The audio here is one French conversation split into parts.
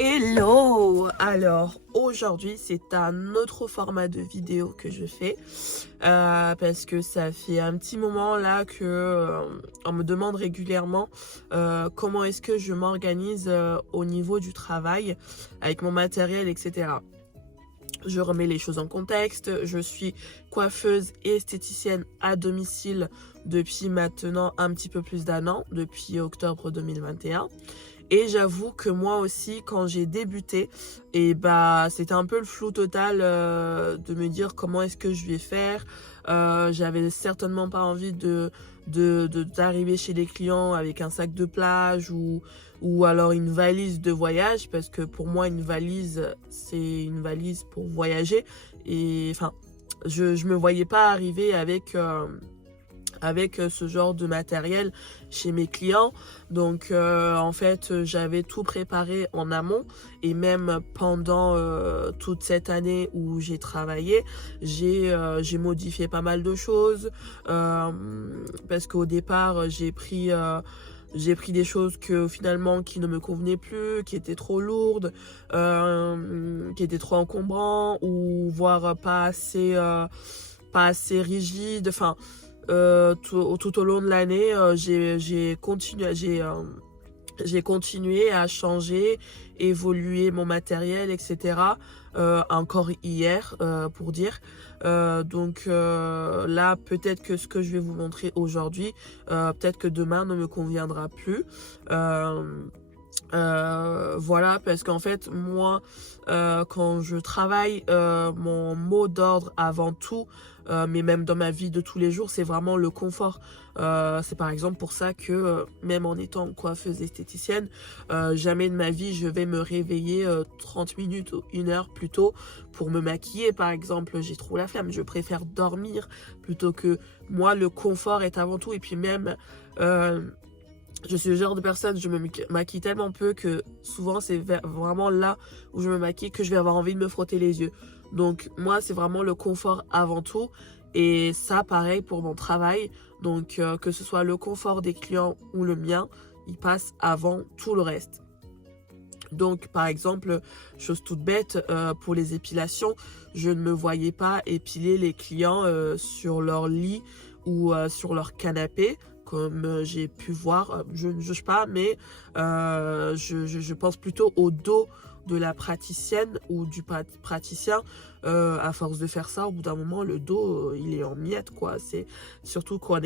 Hello! Alors aujourd'hui c'est un autre format de vidéo que je fais parce que ça fait un petit moment là que on me demande régulièrement comment est-ce que je m'organise au niveau du travail avec mon matériel, etc. Je remets les choses en contexte. Je suis coiffeuse et esthéticienne à domicile depuis maintenant un petit peu plus d'un an, depuis octobre 2021. Et j'avoue que moi aussi, quand j'ai débuté, et bah c'était un peu le flou total de me dire comment est-ce que je vais faire. J'avais certainement pas envie d'arriver chez les clients avec un sac de plage ou alors une valise de voyage, parce que pour moi une valise c'est une valise pour voyager. Et enfin je me voyais pas arriver avec ce genre de matériel chez mes clients. Donc en fait j'avais tout préparé en amont, et même pendant toute cette année où j'ai travaillé, j'ai modifié pas mal de choses parce qu'au départ j'ai pris des choses que finalement qui ne me convenaient plus, qui étaient trop lourdes, qui étaient trop encombrants, ou voire pas assez rigides. Enfin tout au long de l'année, j'ai continué à changer, évoluer mon matériel, etc. Encore hier, pour dire. Là, peut-être que ce que je vais vous montrer aujourd'hui, peut-être que demain ne me conviendra plus. Voilà, parce qu'en fait moi quand je travaille, mon mot d'ordre avant tout, mais même dans ma vie de tous les jours, c'est vraiment le confort. C'est par exemple pour ça que même en étant coiffeuse esthéticienne, jamais de ma vie je vais me réveiller 30 minutes ou 1 heure plus tôt pour me maquiller par exemple. J'ai trop la flemme, je préfère dormir plutôt que... Moi le confort est avant tout. Et puis même je suis le genre de personne, je me maquille tellement peu que souvent c'est vraiment là où je me maquille que je vais avoir envie de me frotter les yeux. Donc moi c'est vraiment le confort avant tout, et ça pareil pour mon travail. Donc que ce soit le confort des clients ou le mien, il passe avant tout le reste. Donc par exemple, chose toute bête, pour les épilations, je ne me voyais pas épiler les clients sur leur lit ou sur leur canapé, comme j'ai pu voir. Je ne juge pas, mais je pense plutôt au dos de la praticienne ou du praticien. À force de faire ça, au bout d'un moment, le dos, il est en miettes, quoi. C'est surtout qu'on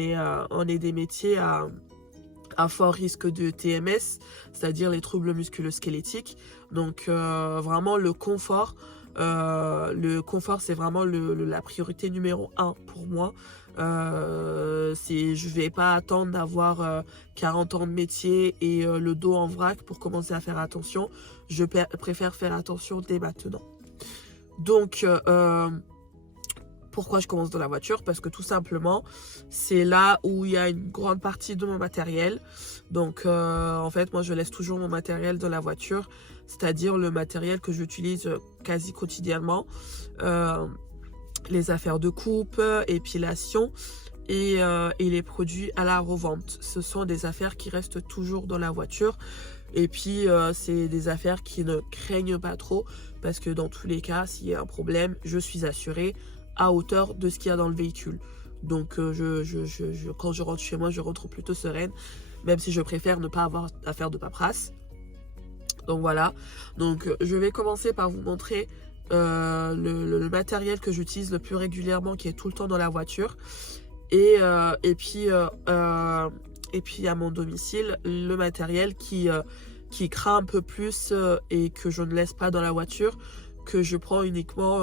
on est des métiers à fort risque de TMS, c'est-à-dire les troubles musculo-squelettiques. Donc vraiment le confort c'est vraiment la priorité numéro 1 pour moi. Je vais pas attendre d'avoir 40 ans de métier et le dos en vrac pour commencer à faire attention. Je préfère faire attention dès maintenant. Donc pourquoi je commence dans la voiture? Parce que tout simplement, c'est là où il y a une grande partie de mon matériel. Donc en fait, moi je laisse toujours mon matériel dans la voiture, c'est-à-dire le matériel que j'utilise quasi quotidiennement. Les affaires de coupe, épilation et les produits à la revente. Ce sont des affaires qui restent toujours dans la voiture. Et puis c'est des affaires qui ne craignent pas trop, parce que dans tous les cas, s'il y a un problème, je suis assurée à hauteur de ce qu'il y a dans le véhicule. Donc quand je rentre chez moi, je rentre plutôt sereine, même si je préfère ne pas avoir à faire de paperasse. Donc voilà, donc je vais commencer par vous montrer le matériel que j'utilise le plus régulièrement, qui est tout le temps dans la voiture. Et puis à mon domicile, le matériel qui craint un peu plus et que je ne laisse pas dans la voiture, que je prends uniquement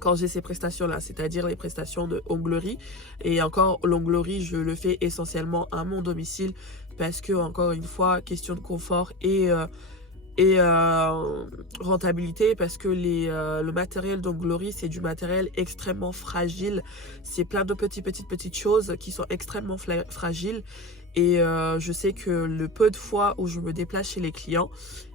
quand j'ai ces prestations-là, c'est-à-dire les prestations de onglerie. Et encore, l'onglerie, je le fais essentiellement à mon domicile, parce que, encore une fois, question de confort et rentabilité, parce que le matériel d'onglerie, c'est du matériel extrêmement fragile. C'est plein de petites choses qui sont extrêmement fragiles. Et je sais que le peu de fois où je me déplace chez les clients,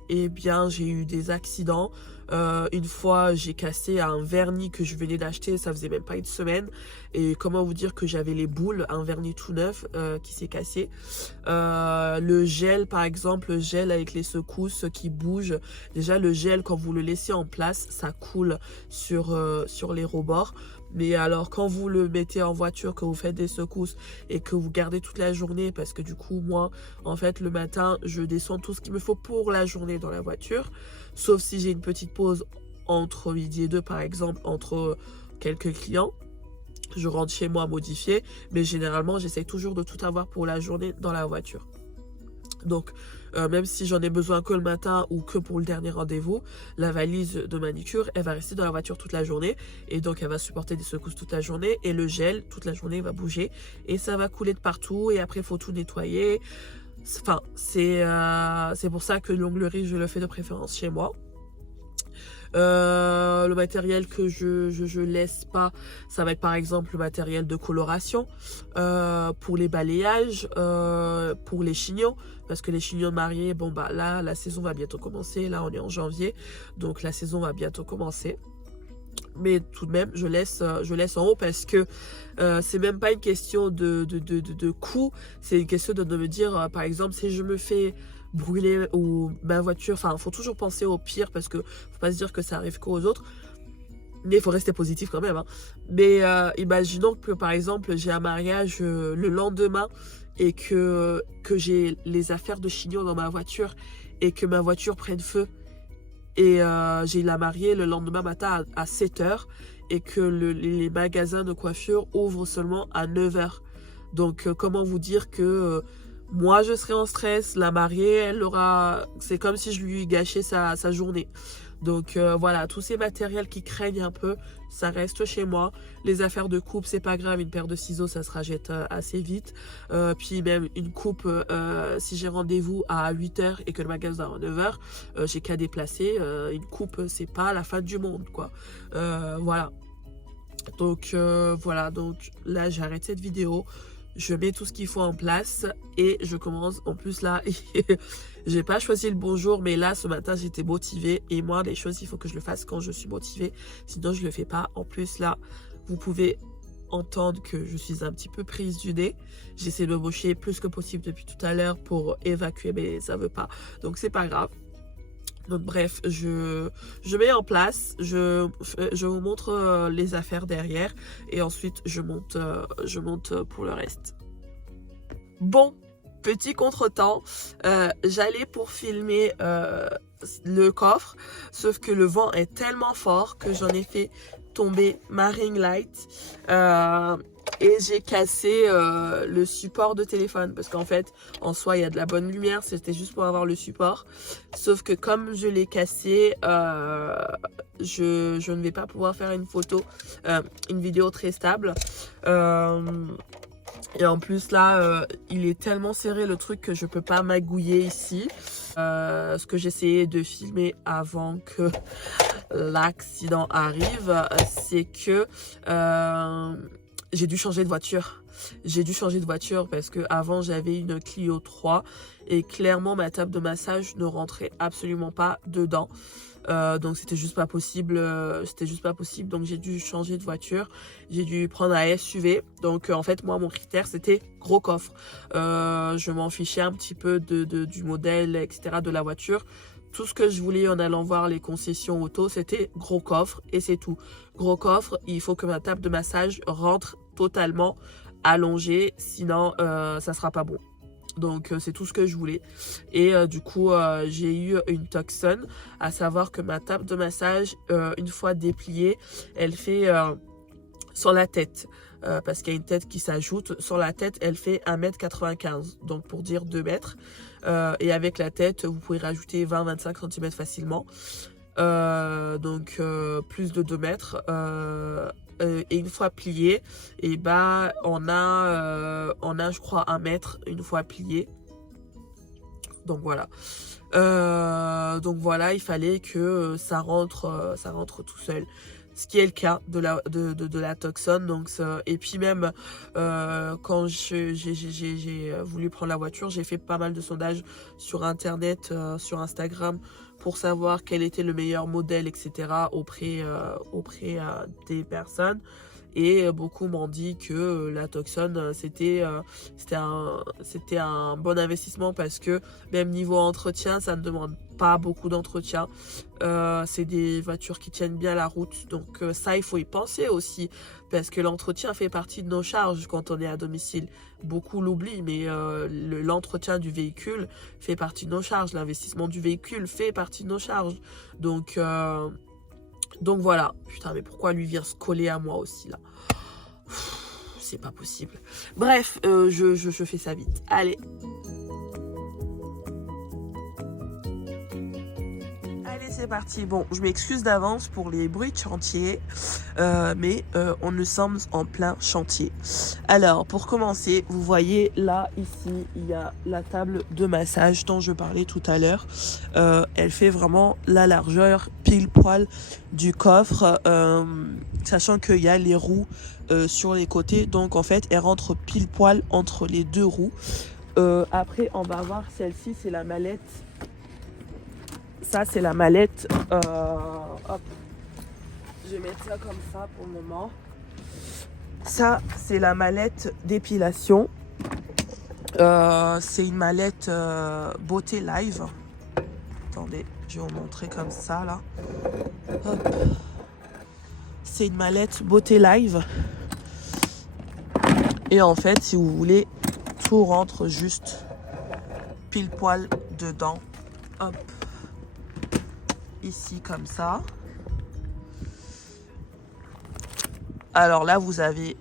eh bien j'ai eu des accidents. Une fois j'ai cassé un vernis que je venais d'acheter, ça faisait même pas une semaine, et comment vous dire que j'avais les boules, un vernis tout neuf qui s'est cassé. Le gel par exemple, le gel avec les secousses qui bougent, déjà le gel quand vous le laissez en place ça coule sur les rebords. Mais alors quand vous le mettez en voiture, que vous faites des secousses et que vous gardez toute la journée, parce que du coup moi en fait le matin je descends tout ce qu'il me faut pour la journée dans la voiture, sauf si j'ai une petite pause entre midi et deux par exemple, entre quelques clients, je rentre chez moi modifier, mais généralement j'essaie toujours de tout avoir pour la journée dans la voiture. Donc même si j'en ai besoin que le matin ou que pour le dernier rendez-vous, la valise de manicure elle va rester dans la voiture toute la journée, et donc elle va supporter des secousses toute la journée, et le gel toute la journée va bouger et ça va couler de partout, et après il faut tout nettoyer. Enfin c'est pour ça que l'onglerie je le fais de préférence chez moi. Le matériel que je laisse pas, ça va être par exemple le matériel de coloration, pour les balayages, pour les chignons, parce que les chignons de mariée, bon bah là la saison va bientôt commencer, là on est en janvier, donc la saison va bientôt commencer. Mais tout de même je laisse en haut, parce que c'est même pas une question de coût, c'est une question de me dire par exemple si je me fais brûler ou ma voiture, enfin faut toujours penser au pire, parce que faut pas se dire que ça arrive qu'aux autres, mais il faut rester positif quand même, hein. Mais imaginons que par exemple j'ai un mariage le lendemain et que j'ai les affaires de chignon dans ma voiture et que ma voiture prenne feu, et j'ai la mariée le lendemain matin à 7h, et que les magasins de coiffure ouvrent seulement à 9h. Donc comment vous dire que moi je serai en stress, la mariée elle aura, c'est comme si je lui gâchais sa journée. Donc voilà, tous ces matériels qui craignent un peu, ça reste chez moi. Les affaires de coupe, c'est pas grave, une paire de ciseaux ça se rajette assez vite. Puis même une coupe, si j'ai rendez-vous à 8h et que le magasin à 9h, j'ai qu'à déplacer. Une coupe c'est pas la fin du monde quoi. Voilà. Donc voilà, donc là j'arrête cette vidéo. Je mets tout ce qu'il faut en place et je commence. En plus là, j'ai pas choisi le bon jour, mais là ce matin j'étais motivée, et moi les choses il faut que je le fasse quand je suis motivée, sinon je le fais pas. En plus là, vous pouvez entendre que je suis un petit peu prise du nez. J'essaie de me mocher plus que possible depuis tout à l'heure pour évacuer, mais ça veut pas, donc c'est pas grave. Donc bref, je mets en place, je vous montre les affaires derrière, et ensuite je monte pour le reste. Bon, petit contretemps, j'allais pour filmer le coffre, sauf que le vent est tellement fort que j'en ai fait tomber ma ring light. Et j'ai cassé le support de téléphone, parce qu'en fait en soi il y a de la bonne lumière, c'était juste pour avoir le support, sauf que comme je l'ai cassé, je ne vais pas pouvoir faire une vidéo très stable. Et en plus là il est tellement serré le truc que je peux pas magouiller ici. Ce que j'essayais de filmer avant que l'accident arrive, c'est que j'ai dû changer de voiture. J'ai dû changer de voiture parce que avant j'avais une Clio 3 et clairement ma table de massage ne rentrait absolument pas dedans. Donc c'était juste pas possible. Donc j'ai dû changer de voiture. J'ai dû prendre un SUV. Donc en fait moi mon critère c'était gros coffre. Je m'en fichais un petit peu du modèle, etc., de la voiture. Tout ce que je voulais en allant voir les concessions auto, c'était gros coffre, et c'est tout. Gros coffre, il faut que ma table de massage rentre totalement allongée, sinon ça sera pas bon. Donc c'est tout ce que je voulais. Et du coup j'ai eu une Tucson, à savoir que ma table de massage, une fois dépliée, elle fait sur la tête. Parce qu'il y a une tête qui s'ajoute. Sur la tête, elle fait 1m95, donc pour dire 2 mètres. Et avec la tête, vous pouvez rajouter 20-25 cm facilement. Donc plus de 2 mètres. Et une fois plié, et bah on a je crois 1 mètre une fois plié. Donc voilà. Il fallait que ça rentre tout seul. ce qui est le cas de la Tucson. Donc, et puis même quand j'ai voulu prendre la voiture, j'ai fait pas mal de sondages sur internet, sur Instagram, pour savoir quel était le meilleur modèle, etc. auprès des personnes. Et beaucoup m'ont dit que la Tucson, c'était un bon investissement, parce que même niveau entretien, ça ne demande pas beaucoup d'entretien. C'est des voitures qui tiennent bien la route. Donc ça, il faut y penser aussi, parce que l'entretien fait partie de nos charges quand on est à domicile. Beaucoup l'oublient, mais l'entretien du véhicule fait partie de nos charges. L'investissement du véhicule fait partie de nos charges. Donc voilà. Putain, mais pourquoi lui vient se coller à moi aussi là? C'est pas possible. Bref, je fais ça vite. Allez. Allez, c'est parti. Bon, je m'excuse d'avance pour les bruits de chantier, mais nous sommes en plein chantier. Alors, pour commencer, vous voyez là, ici, il y a la table de massage dont je parlais tout à l'heure. Elle fait vraiment la largeur pile poil du coffre, sachant qu'il y a les roues sur les côtés. Donc, en fait, elle rentre pile poil entre les deux roues. Après, on va voir celle-ci, c'est la mallette. Ça, c'est la mallette. Hop. Je vais mettre ça comme ça pour le moment. Ça, c'est la mallette d'épilation. C'est une mallette beauté live. Attendez, je vais vous montrer comme ça, là. Hop. C'est une mallette beauté live. Et en fait, si vous voulez, tout rentre juste pile poil dedans. Hop. Ici comme ça. Alors là, vous avez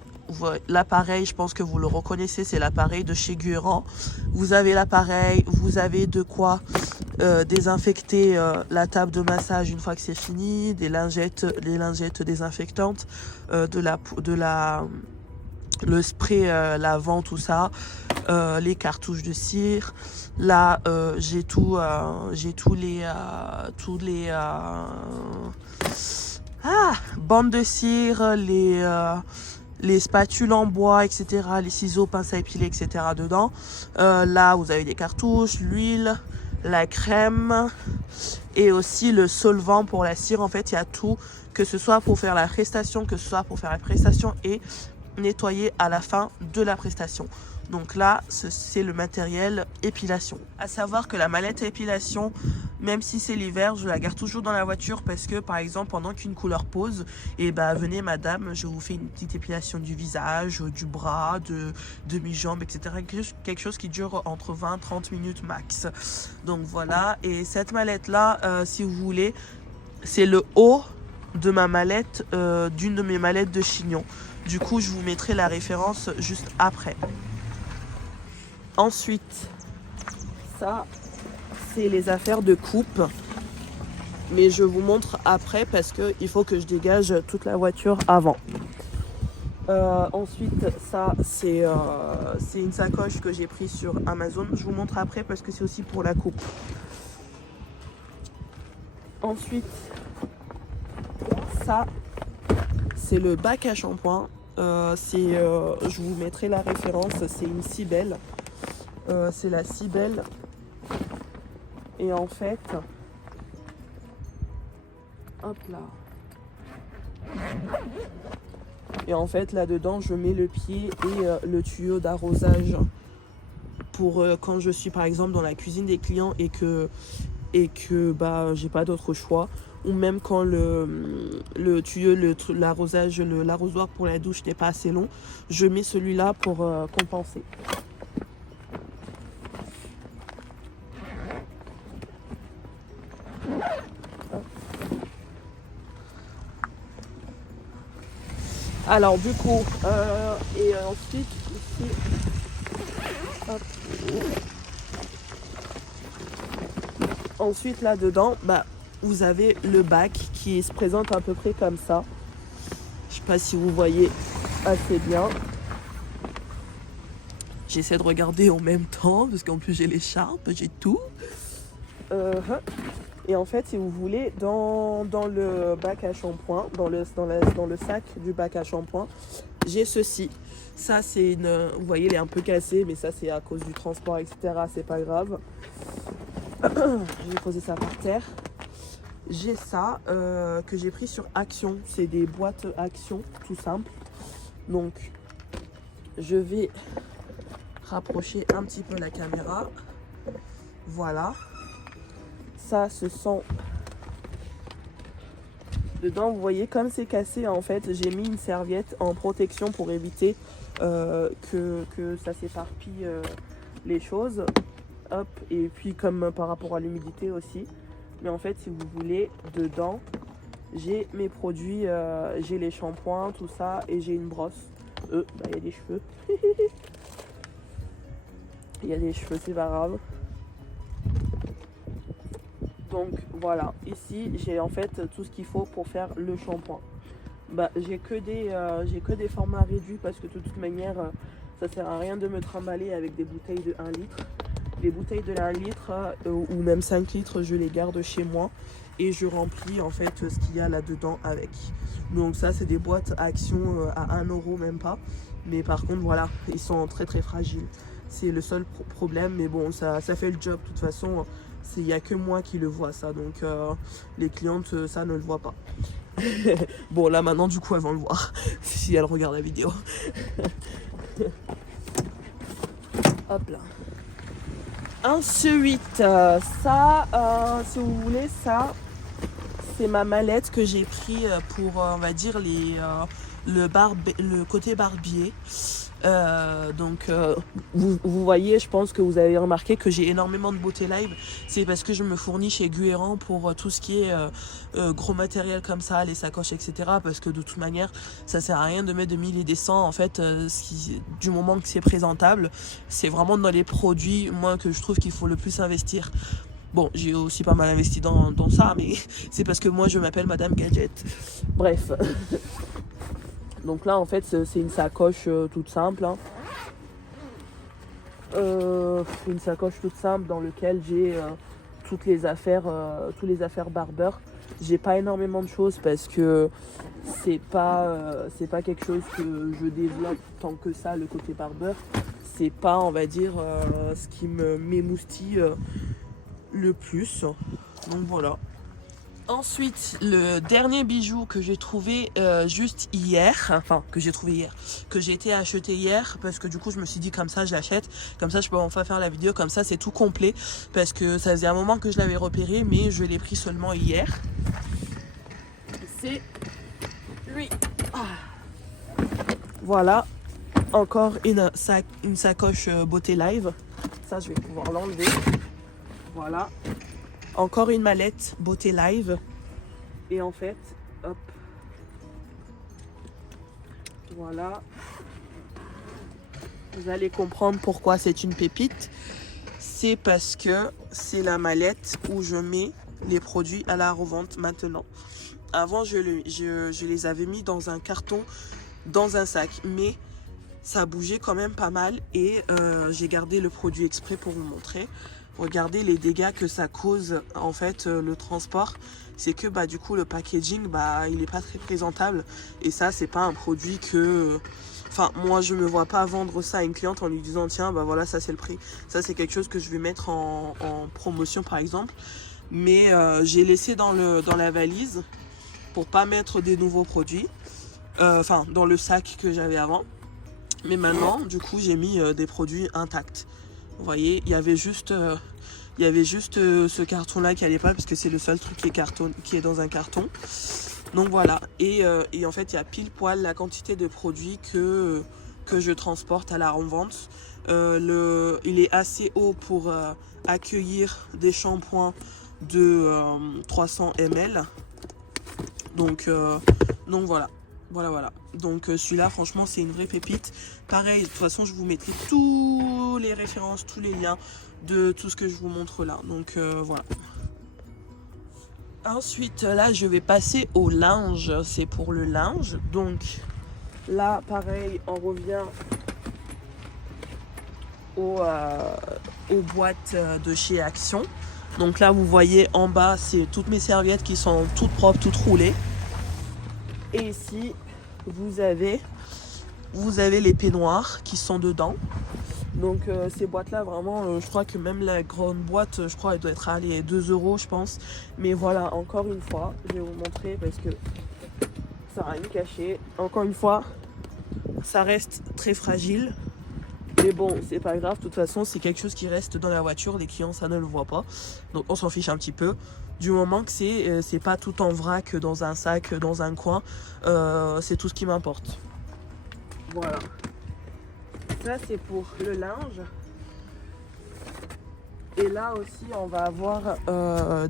l'appareil, je pense que vous le reconnaissez, c'est l'appareil de chez Guerrand. Vous avez l'appareil, vous avez de quoi désinfecter la table de massage une fois que c'est fini, les lingettes désinfectantes, le spray lavant, tout ça, les cartouches de cire. Là, j'ai tous les bandes de cire, les spatules en bois, etc., les ciseaux, pinces à épiler, etc. dedans. Là, vous avez des cartouches, l'huile, la crème et aussi le solvant pour la cire. En fait, il y a tout, que ce soit pour faire la prestation, et nettoyer à la fin de la prestation. Donc là, c'est le matériel épilation. À savoir que la mallette à épilation, même si c'est l'hiver, je la garde toujours dans la voiture, parce que par exemple, pendant qu'une couleur pose, et venez madame, je vous fais une petite épilation du visage, du bras, de mi-jambe, etc. Quelque chose qui dure entre 20-30 minutes max. Donc voilà, et cette mallette là, si vous voulez, c'est le haut de ma mallette, d'une de mes mallettes de chignon. Du coup, je vous mettrai la référence juste après. Ensuite, ça, c'est les affaires de coupe. Mais je vous montre après, parce qu'il faut que je dégage toute la voiture avant. Ensuite, ça, c'est une sacoche que j'ai prise sur Amazon. Je vous montre après, parce que c'est aussi pour la coupe. Ensuite, ça, c'est le bac à shampoing. Je vous mettrai la référence, c'est une Cybelle. C'est la Cybelle. Et en fait, hop là. Et en fait, là-dedans, je mets le pied et le tuyau d'arrosage. Pour quand je suis par exemple dans la cuisine des clients et que j'ai pas d'autre choix. Ou même quand le tuyau, l'arrosoir pour la douche n'est pas assez long, je mets celui-là pour compenser. Alors du coup, et ensuite ici, hop. Ensuite là-dedans, vous avez le bac qui se présente à peu près comme ça. Je sais pas si vous voyez assez bien. J'essaie de regarder en même temps parce qu'en plus j'ai l'écharpe, j'ai tout. Et en fait, si vous voulez, dans le bac à shampoing, dans le sac du bac à shampoing, j'ai ceci. Ça, c'est une... Vous voyez, il est un peu cassé, mais ça, c'est à cause du transport, etc. C'est pas grave. Je vais poser ça par terre. J'ai ça que j'ai pris sur Action. C'est des boîtes Action, tout simple. Donc, je vais rapprocher un petit peu la caméra. Voilà. Ça, ce sont... Dedans, vous voyez, comme c'est cassé, en fait, j'ai mis une serviette en protection pour éviter que ça s'éparpille les choses. Hop, et puis comme par rapport à l'humidité aussi. Mais en fait, si vous voulez, dedans, j'ai mes produits, j'ai les shampoings, tout ça, et j'ai une brosse. Bah, il y a des cheveux. Il y a des cheveux, c'est pas grave. Donc voilà, ici j'ai en fait tout ce qu'il faut pour faire le shampoing. Bah, j'ai que des formats réduits parce que de toute manière ça sert à rien de me trimballer avec des bouteilles de 1 litre. Les bouteilles de 1 litre ou même 5 litres, je les garde chez moi et je remplis en fait ce qu'il y a là-dedans avec. Donc ça, c'est des boîtes Action à 1 euro même pas. Mais par contre, voilà, ils sont très très fragiles. C'est le seul problème, mais bon, ça fait le job. De toute façon, il n'y a que moi qui le vois ça. Donc les clientes, ça ne le voit pas. Bon, là maintenant, du coup, elles vont le voir si elles regardent la vidéo. Hop là. Ensuite, ça, si vous voulez, ça, c'est ma mallette que j'ai pris pour, on va dire, le côté barbier. Donc, vous voyez, je pense que vous avez remarqué que j'ai énormément de beauté live. C'est parce que je me fournis chez Guéran pour tout ce qui est gros matériel comme ça, les sacoches, etc. Parce que de toute manière, ça sert à rien de mettre de 1000 et des 100. En fait, du moment que c'est présentable, c'est vraiment dans les produits, moi, que je trouve qu'il faut le plus investir. Bon, j'ai aussi pas mal investi dans ça, mais c'est parce que moi, je m'appelle Madame Gadget. Bref. Donc là, en fait, c'est une sacoche toute simple. Hein. Une sacoche toute simple dans laquelle j'ai tous les affaires barbeur. J'ai pas énormément de choses parce que c'est pas quelque chose que je développe tant que ça, le côté barbeur. C'est pas, on va dire, ce qui m'émoustille le plus. Donc voilà. Ensuite, le dernier bijou que j'ai trouvé juste hier, que j'ai été acheter hier, parce que du coup je me suis dit comme ça je l'achète, comme ça je peux enfin faire la vidéo, comme ça c'est tout complet, parce que ça faisait un moment que je l'avais repéré, mais je l'ai pris seulement hier. C'est lui. Voilà, encore une sacoche beauté live, ça je vais pouvoir l'enlever, voilà. Encore une mallette beauté live. Et en fait, hop. Voilà. Vous allez comprendre pourquoi c'est une pépite. C'est parce que c'est la mallette où je mets les produits à la revente maintenant. Avant, je les avais mis dans un carton, dans un sac. Mais ça bougeait quand même pas mal. Et j'ai gardé le produit exprès pour vous montrer. Regardez les dégâts que ça cause en fait le transport. C'est que bah du coup le packaging bah il est pas très présentable et ça c'est pas un produit que enfin moi je me vois pas vendre ça à une cliente en lui disant tiens bah voilà ça c'est le prix. Ça c'est quelque chose que je vais mettre en promotion par exemple. Mais j'ai laissé dans la valise pour pas mettre des nouveaux produits. Enfin dans le sac que j'avais avant. Mais maintenant du coup j'ai mis des produits intacts. Vous voyez, il y avait juste ce carton là qui allait pas parce que c'est le seul truc qui est dans un carton. Donc voilà, et en fait il y a pile poil la quantité de produits que je transporte à la revente. Il est assez haut pour accueillir des shampoings de 300 ml. Donc voilà. Voilà. Donc celui-là, franchement, c'est une vraie pépite. Pareil, de toute façon, je vous mettrai tous les références, tous les liens de tout ce que je vous montre là. Donc voilà. Ensuite, là, je vais passer au linge. C'est pour le linge. Donc là, pareil, on revient aux boîtes de chez Action. Donc là, vous voyez en bas, c'est toutes mes serviettes qui sont toutes propres, toutes roulées. Et ici, vous avez les peignoirs qui sont dedans. Donc ces boîtes là vraiment je crois que même la grande boîte je crois elle doit être à 2 € je pense. Mais voilà, encore une fois je vais vous montrer parce que ça n'a rien caché. Encore une fois ça reste très fragile. Mais bon c'est pas grave, de toute façon c'est quelque chose qui reste dans la voiture, les clients ça ne le voit pas. Donc on s'en fiche un petit peu. Du moment que c'est pas tout en vrac dans un sac, dans un coin, c'est tout ce qui m'importe. Voilà. Ça c'est pour le linge. Et là aussi on va avoir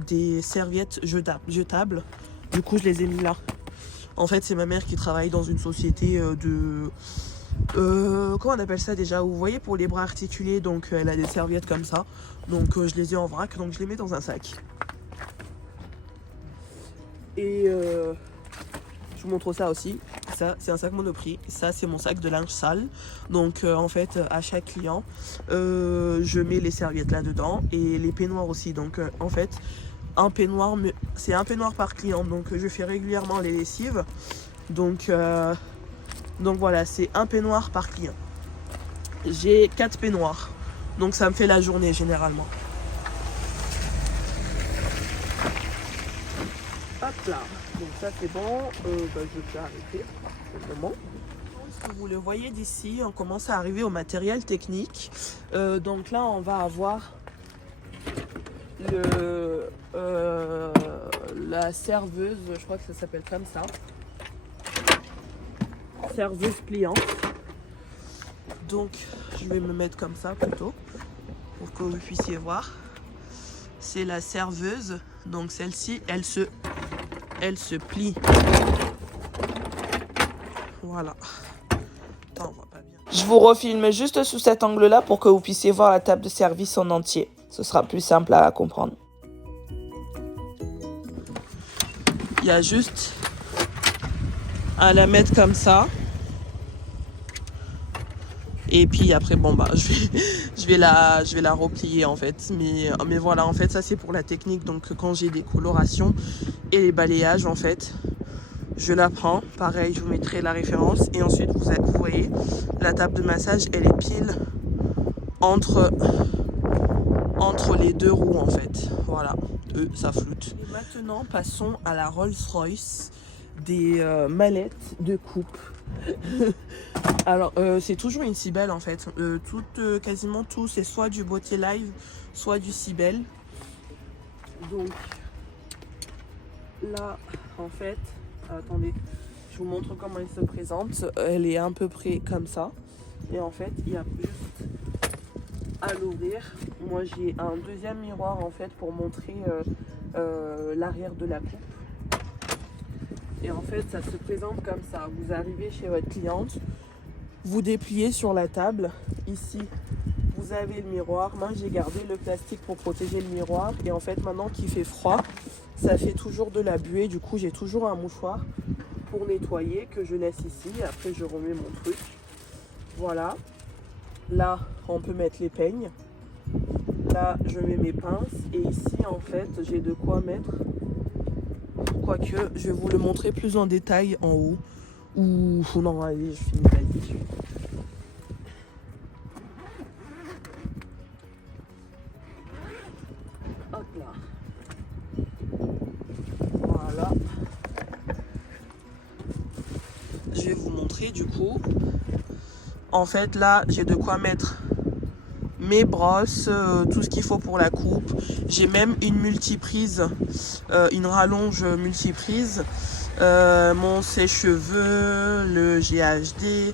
des serviettes jetables. Du coup je les ai mis là. En fait c'est ma mère qui travaille dans une société de... comment on appelle ça déjà? Vous voyez pour les bras articulés, donc elle a des serviettes comme ça. Donc je les ai en vrac, donc je les mets dans un sac. Et je vous montre ça aussi. Ça c'est un sac Monoprix, ça c'est mon sac de linge sale. Donc en fait à chaque client je mets les serviettes là dedans et les peignoirs aussi. Donc en fait un peignoir, c'est un peignoir par client, donc je fais régulièrement les lessives. Donc voilà, c'est un peignoir par client. J'ai 4 peignoirs, donc ça me fait la journée généralement. Hop là, donc ça c'est bon, je peux arrêter simplement. Vous le voyez d'ici, on commence à arriver au matériel technique. Donc là on va avoir la serveuse, je crois que ça s'appelle comme ça. Serveuse pliante. Donc je vais me mettre comme ça plutôt pour que vous puissiez voir. C'est la serveuse, donc celle-ci elle se plie. Voilà. Attends, on voit pas bien. Je vous refilme juste sous cet angle-là pour que vous puissiez voir la table de service en entier. Ce sera plus simple à comprendre. Il y a juste à la mettre comme ça. Et puis après bon bah je vais la replier en fait. Mais voilà, en fait ça c'est pour la technique. Donc quand j'ai des colorations et les balayages en fait, je la prends. Pareil, je vous mettrai la référence. Et ensuite vous voyez, la table de massage elle est pile entre les deux roues en fait. Voilà, ça floute. Et maintenant passons à la Rolls-Royce des mallettes de coupe. Alors c'est toujours une Cybelle en fait. Quasiment tout c'est soit du Beauté Live, soit du Cybelle. Donc là en fait, attendez, je vous montre comment elle se présente. Elle est à peu près comme ça. Et en fait il y a juste à l'ouvrir. Moi j'ai un deuxième miroir en fait pour montrer l'arrière de la coupe. Et en fait ça se présente comme ça. Vous arrivez chez votre cliente, vous dépliez sur la table. Ici vous avez le miroir. Moi j'ai gardé le plastique pour protéger le miroir. Et en fait maintenant qu'il fait froid, ça fait toujours de la buée. Du coup j'ai toujours un mouchoir pour nettoyer que je laisse ici. Après je remets mon truc. Voilà. Là on peut mettre les peignes. Là je mets mes pinces. Et ici en fait j'ai de quoi mettre. Quoique je vais vous le montrer plus en détail en haut. Ou non, allez, je finis là-dessus. Hop là. Voilà. Je vais vous montrer du coup. En fait là j'ai de quoi mettre mes brosses, tout ce qu'il faut pour la coupe. J'ai même une multiprise, une rallonge multiprise, mon sèche-cheveux, le GHD,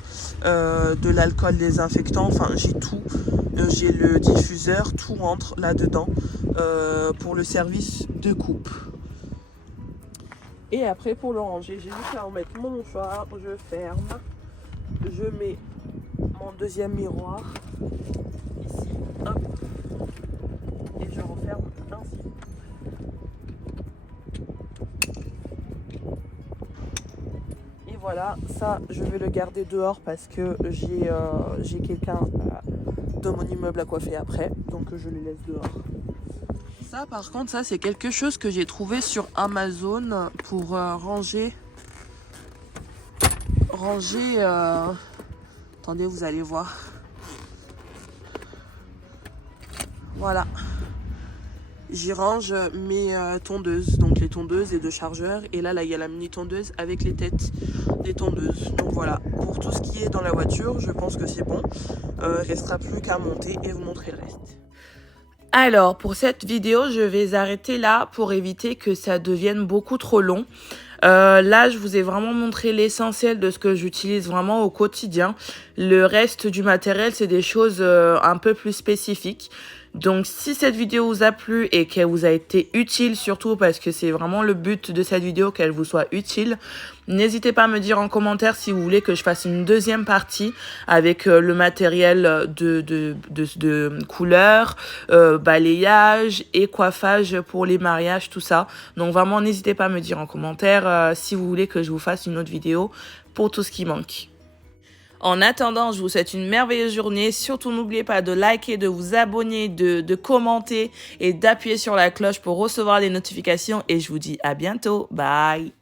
de l'alcool désinfectant, enfin j'ai tout. J'ai le diffuseur, tout rentre là-dedans pour le service de coupe. Et après pour le ranger, j'ai juste à remettre mon mouchoir, je ferme, je mets mon deuxième miroir ici, hop, et je referme ainsi. Et voilà, ça je vais le garder dehors parce que j'ai quelqu'un de mon immeuble à coiffer après, donc je le laisse dehors. Ça par contre, ça c'est quelque chose que j'ai trouvé sur Amazon pour ranger. Attendez, vous allez voir. Voilà. J'y range mes tondeuses, donc les tondeuses et deux chargeurs. Et là, il y a la mini tondeuse avec les têtes des tondeuses. Donc voilà, pour tout ce qui est dans la voiture, je pense que c'est bon. Restera plus qu'à monter et vous montrer le reste. Alors, pour cette vidéo, je vais arrêter là pour éviter que ça devienne beaucoup trop long. Là, je vous ai vraiment montré l'essentiel de ce que j'utilise vraiment au quotidien. Le reste du matériel, c'est des choses un peu plus spécifiques. Donc, si cette vidéo vous a plu et qu'elle vous a été utile, surtout parce que c'est vraiment le but de cette vidéo, qu'elle vous soit utile, n'hésitez pas à me dire en commentaire si vous voulez que je fasse une deuxième partie avec le matériel de couleur, balayage et coiffage pour les mariages, tout ça. Donc vraiment, n'hésitez pas à me dire en commentaire si vous voulez que je vous fasse une autre vidéo pour tout ce qui manque. En attendant, je vous souhaite une merveilleuse journée. Surtout, n'oubliez pas de liker, de vous abonner, de commenter et d'appuyer sur la cloche pour recevoir les notifications. Et je vous dis à bientôt. Bye!